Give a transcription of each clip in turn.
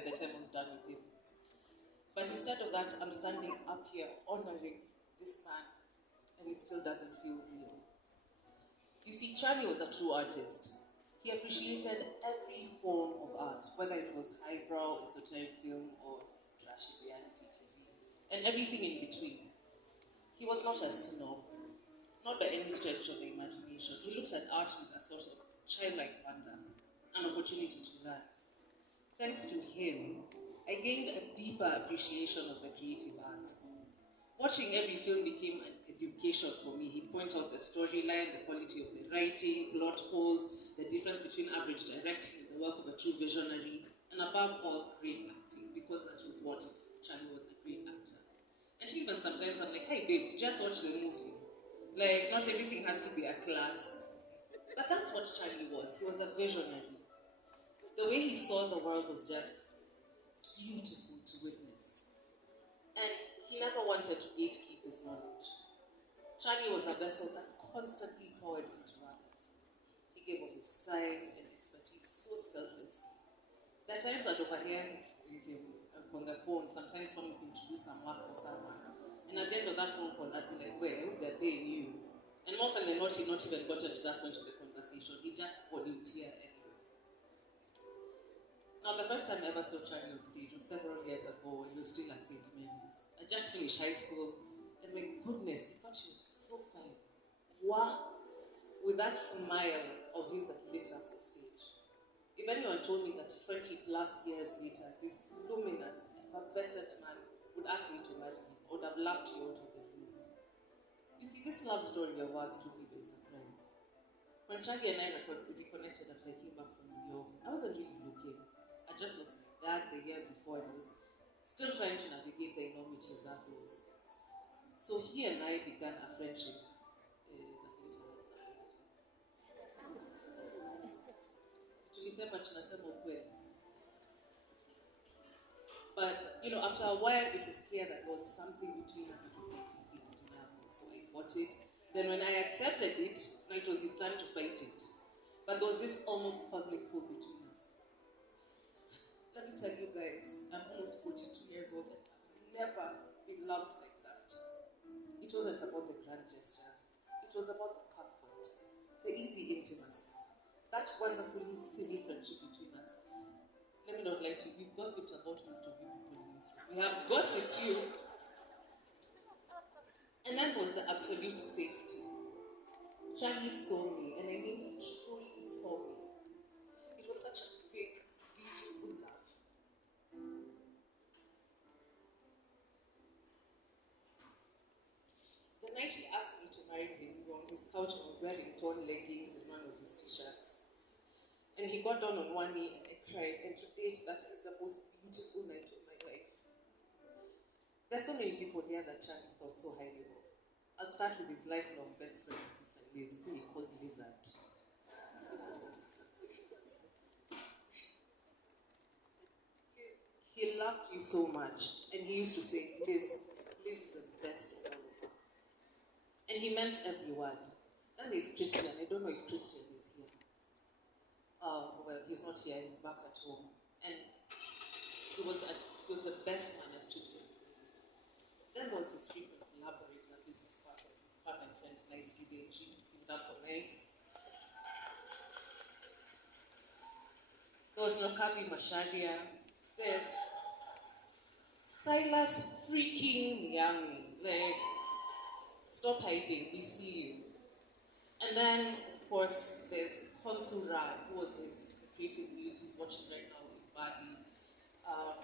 by the time I was done with him. But instead of that, I'm standing up here honoring this man, and it still doesn't feel real. You see, Charlie was a true artist. He appreciated every form of art, whether it was highbrow, esoteric film, or trashy reality TV, and everything in between. He was not a snob, not by any stretch of the imagination. He looked at art with a sort of childlike wonder, an opportunity to learn. Thanks to him, I gained a deeper appreciation of the creative arts. Watching every film became an education for me. He'd point out the storyline, the quality of the writing, plot holes, the difference between average directing and the work of a true visionary, and above all, great acting, because that was what Charlie was, a great actor. And even sometimes I'm like, hey babes, just watch the movie. Like, not everything has to be a class. But that's what Charlie was. He was a visionary. The way he saw the world was just beautiful to witness. And he never wanted to gatekeep his knowledge. Charlie was a vessel that constantly poured into others. He gave of his time and expertise so selflessly. There are times I'd overhear him on the phone, sometimes promising to do some work for someone. And at the end of that phone call, I'd be like, well, I hope they're paying you. And more often than not, he'd not even gotten to that point of the conversation. He just volunteered anyway. Now, the first time I ever saw Charlie on stage was several years ago when he was still at St. Mary's. I just finished high school, and my goodness, I thought he was so fine. Wow! With that smile of his that lit up the stage. If anyone told me that 20 plus years later, this luminous, effervescent man would ask me to marry him, I would have laughed you out of the room. You see, this love story of ours took me by surprise. When Charlie and I reconnected after I came back from New York, I wasn't really looking. I just lost my dad the year before and was still trying to navigate the enormity of that loss. So he and I began a friendship that later went But, after a while, it was clear that there was something between us that was completely undeniable. So I fought it. Then when I accepted it, it was his time to fight it. But there was this almost cosmic pull between us. Let me tell you guys, I'm almost 42 years old and I've never been loved like that. It wasn't about the grand gestures. It was about the comfort, the easy intimacy, that wonderfully silly friendship between us. Let me not lie to you, we've gossiped about most of you people in this room. We have gossiped you. And then there was the absolute safety. Charlie saw me, and I mean he truly saw me. It was such a big, beautiful love. The night he asked me to marry him, we were on his couch and was wearing torn leggings and one of his t-shirts. And he got down on one knee and I cried, and to date, that is the most beautiful night of my life. There's so many people here that Charlie thought so highly of. I'll start with his lifelong best friend, his sister Liz, who he called Lizard. He loved you so much, and he used to say, Liz is the best of all of us. And he meant every word. Then there's Christian. I don't know if Christian is here. Well, he's not here, he's back at home. And he was the best man at Christian's wedding. Then there was his frequent collaborator, business partner, and friend, Nice Gideon. She picked up for Nice. There was Nokabi Masharia. There's Silas freaking Nyami. Like, stop hiding, we see you. And then, of course, there's Konsura, who was his creative muse, who's watching right now in Bali.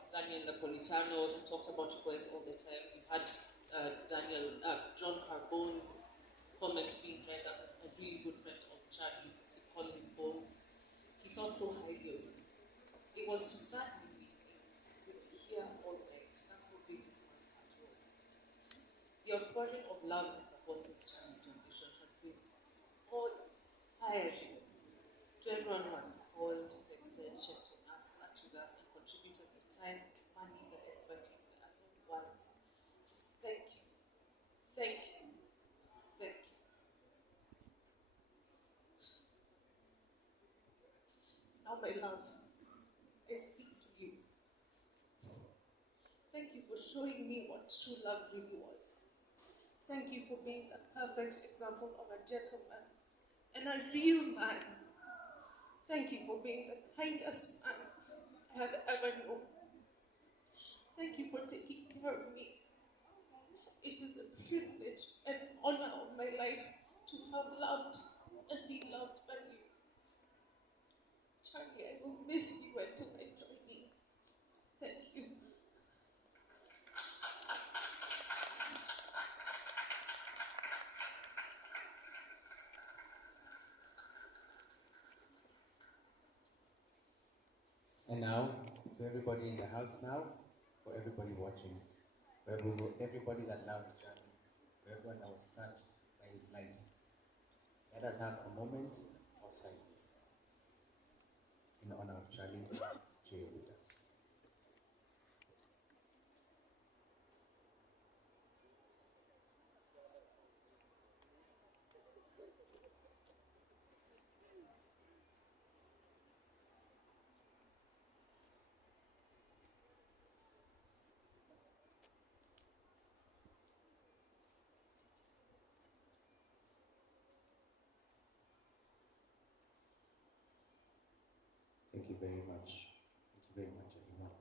Daniel Napolitano, he talked about you guys all the time. We've had John Carbone's comments being read as a really good friend of Charlie's. We call him Bones. He thought so highly of you. It was to start moving things. We were here all night. That's how big this man's heart was. The outpouring of love and support since Charlie's transition has been awe-inspiring. To everyone who has called, texted, checked on us, sat with us, and contributed the time, money, the expertise, the unknown words. Just thank you. Thank you. Thank you. Now, my love, I speak to you. for showing me what true love really was. Thank you for being the perfect example of a gentleman and a real man. Thank you for being the kindest man I have ever known. Thank you for taking care of me. It is a privilege and honor of my life to have loved and be loved by you. Charlie, I will miss you until I join me. Thank you. And now, for everybody in the house now, for everybody watching, for everybody that loved Charlie, for everyone that was touched by his light, let us have a moment of silence in honor of Charlie Ouda. Thank you very much. Thank you very much, everyone.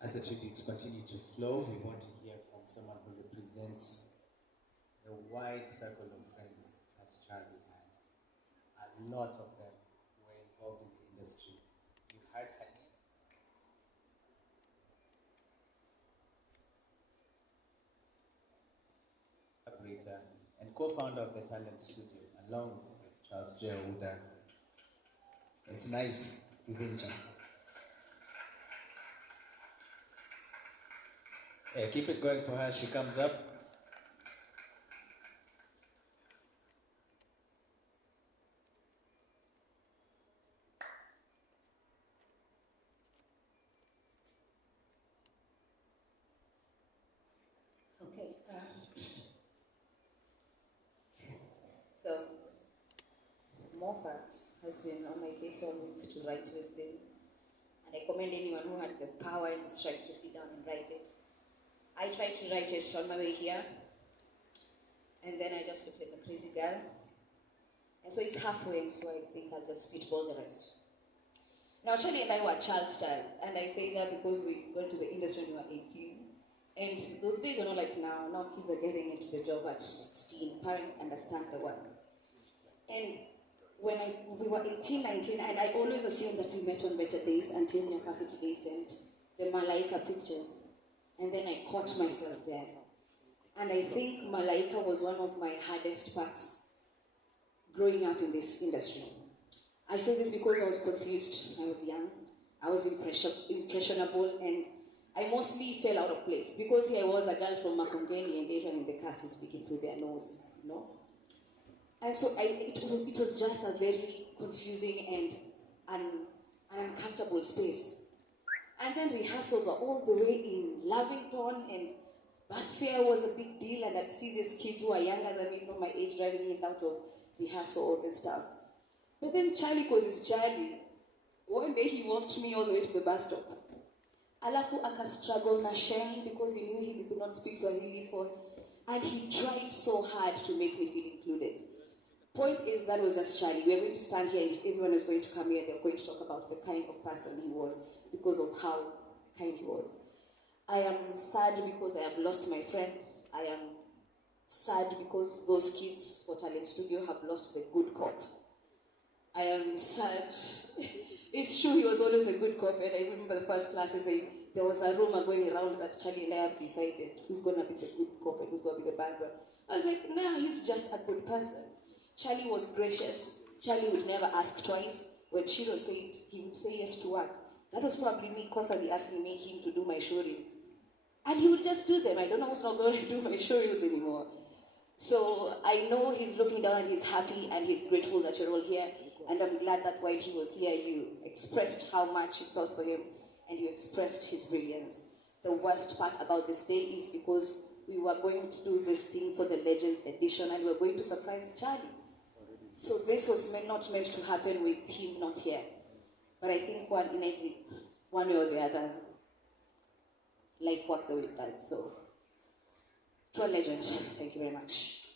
As the tributes continue to flow, we want to hear from someone who represents the wide circle of friends that Charlie had. A lot of them were involved in the industry. You heard her name. Collaborator and co-founder of the Talent Studio, along with Charles Ouda. It's nice, Ivinja. Hey, keep it going for her. She comes up. Okay. So, Moffat has been on my case all week to write this thing, and I commend anyone who had the power and the strength to sit down and write it. I tried to write it on my way here, and then I just looked like a crazy girl. And so it's halfway, so I think I'll just spitball the rest. Now, Charlie and I were child stars, and I say that because we got into the industry when we were 18. And those days were not like now. Now kids are getting into the job at 16. Parents understand the work. And when we were 18, 19, and I always assumed that we met on better days until Nyakafi today sent the Malaika pictures. And then I caught myself there. And I think Malaika was one of my hardest parts growing up in this industry. I say this because I was confused. I was young. I was impressionable, and I mostly fell out of place because here I was a girl from Makongeni, and everyone in the cast is speaking through their nose, you know. And so it was just a very confusing and an uncomfortable space. And then rehearsals were all the way in Lavington, and bus fare was a big deal, and I'd see these kids who are younger than me from my age driving in and out of rehearsals and stuff. But then Charlie, because it's Charlie, one day he walked me all the way to the bus stop. Alafu aka-struggle na sheng because he knew he could not speak Swahili for, and he tried so hard to make me feel included. Point is, that was just Charlie. We are going to stand here, and if everyone is going to come here, they're going to talk about the kind of person he was because of how kind he was. I am sad because I have lost my friend. I am sad because those kids for Talent Studio have lost the good cop. I am sad. It's true, he was always a good cop, and I remember the first class saying there was a rumor going around that Charlie and I have decided who's going to be the good cop and who's going to be the bad one. I was like, nah, he's just a good person. Charlie was gracious. Charlie would never ask twice. When Shiro said he would say yes to work, that was probably me constantly asking him to do my showreels. And he would just do them. I don't know who's not going to do my showreels anymore. So I know he's looking down and he's happy and he's grateful that you're all here. And I'm glad that while he was here, you expressed how much you felt for him and you expressed his brilliance. The worst part about this day is because we were going to do this thing for the Legends edition and we were going to surprise Charlie. So this was not meant to happen with him not here. But I think one way or the other, life works the way it does. So, to a legend, thank you very much.